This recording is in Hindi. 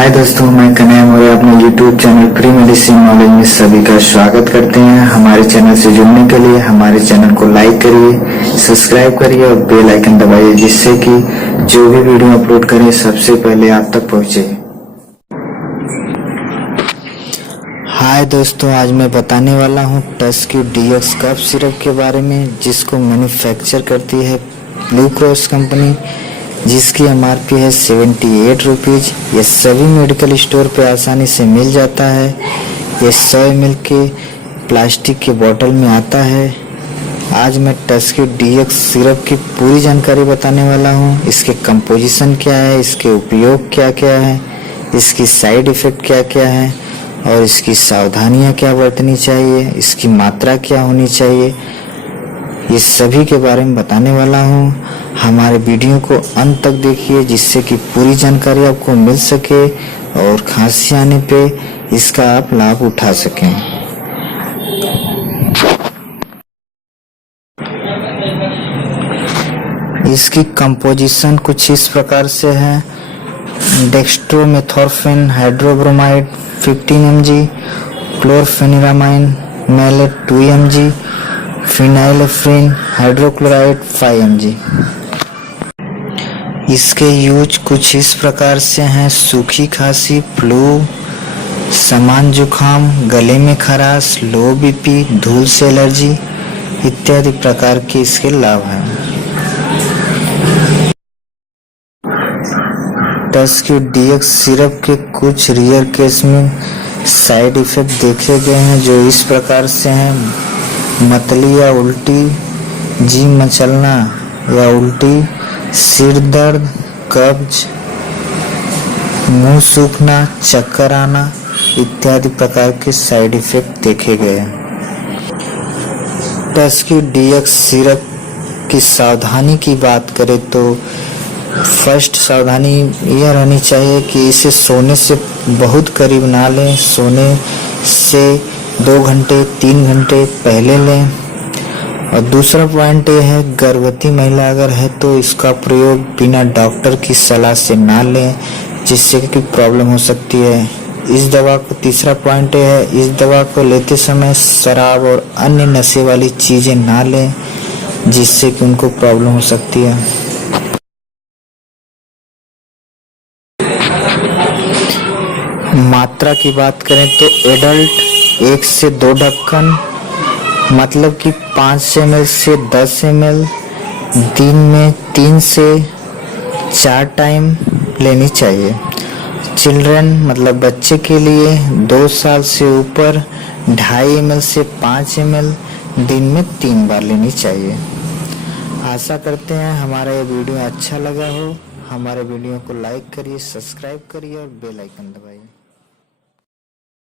हाय दोस्तों, मैं कन्हैया मौर्य अपने YouTube channel pre medicine knowledge में सभी का स्वागत करते हैं। हमारे चैनल से जुड़ने के लिए हमारे चैनल को लाइक करिए, सब्सक्राइब करिए और बेल आइकन दबाइए, जिससे कि जो भी वीडियो अपलोड करें सबसे पहले आप तक पहुंचे। हाय दोस्तों, आज मैं बताने वाला हूं टस्क्यू DX कफ सिरप के बारे में, जिसको मैन्युफैक्चर करती है ब्लू क्रॉस कंपनी, जिसकी MRP है 78 रुपीज़। ये सभी मेडिकल स्टोर पे आसानी से मिल जाता है। ये 100 ml के प्लास्टिक के बोतल में आता है। आज मैं टस्क्यू DX सिरप की पूरी जानकारी बताने वाला हूँ। इसके कंपोजिशन क्या है, इसके उपयोग क्या क्या है, इसकी साइड इफ़ेक्ट क्या क्या है और इसकी सावधानियाँ क्या बरतनी चाहिए, इसकी मात्रा क्या होनी चाहिए, ये सभी के बारे में बताने वाला हूँ। हमारे वीडियो को अंत तक देखिए, जिससे कि पूरी जानकारी आपको मिल सके और खांसी आने पे इसका आप लाभ उठा सकें। इसकी कंपोजिशन कुछ इस प्रकार से है। Dextromethorphan hydrobromide 15 mg, chlorpheniramine maleate 2 mg, phenylephrine hydrochloride 5 mg। इसके यूज कुछ इस प्रकार से हैं। सूखी खांसी, फ्लू, सामान्य जुखाम, गले में खराश, लो BP, धूल से एलर्जी इत्यादि प्रकार के इसके लाभ हैं। टस्क्यू DX सिरप के कुछ रेयर केस में साइड इफेक्ट देखे गए हैं, जो इस प्रकार से हैं। मतली या उल्टी, जी मचलना या उल्टी, सिर दर्द, कब्ज, मुंह सूखना, चक्कर आना इत्यादि प्रकार के साइड इफेक्ट देखे गए हैं। टस्क्यू DX सिरप की सावधानी की बात करें तो फर्स्ट सावधानी यह रहनी चाहिए कि इसे सोने से बहुत करीब ना लें। सोने से 2 घंटे 3 घंटे पहले लें। और दूसरा पॉइंट ये है, गर्भवती महिला अगर है तो इसका प्रयोग बिना डॉक्टर की सलाह से ना लें, जिससे कि प्रॉब्लम हो सकती है। इस दवा को तीसरा पॉइंट ये है, इस दवा को लेते समय शराब और अन्य नशे वाली चीज़ें ना लें, जिससे कि उनको प्रॉब्लम हो सकती है। मात्रा की बात करें तो एडल्ट 1 से 2 ढक्कन, मतलब कि 5 ml से 10 ml दिन में 3 से 4 टाइम लेनी चाहिए। चिल्ड्रन मतलब बच्चे के लिए 2 साल से ऊपर 2.5 ml से 5 ml दिन में 3 बार लेनी चाहिए। आशा करते हैं हमारा ये वीडियो अच्छा लगा हो। हमारे वीडियो को लाइक करिए, सब्सक्राइब करिए और बेल आइकन दबाइए।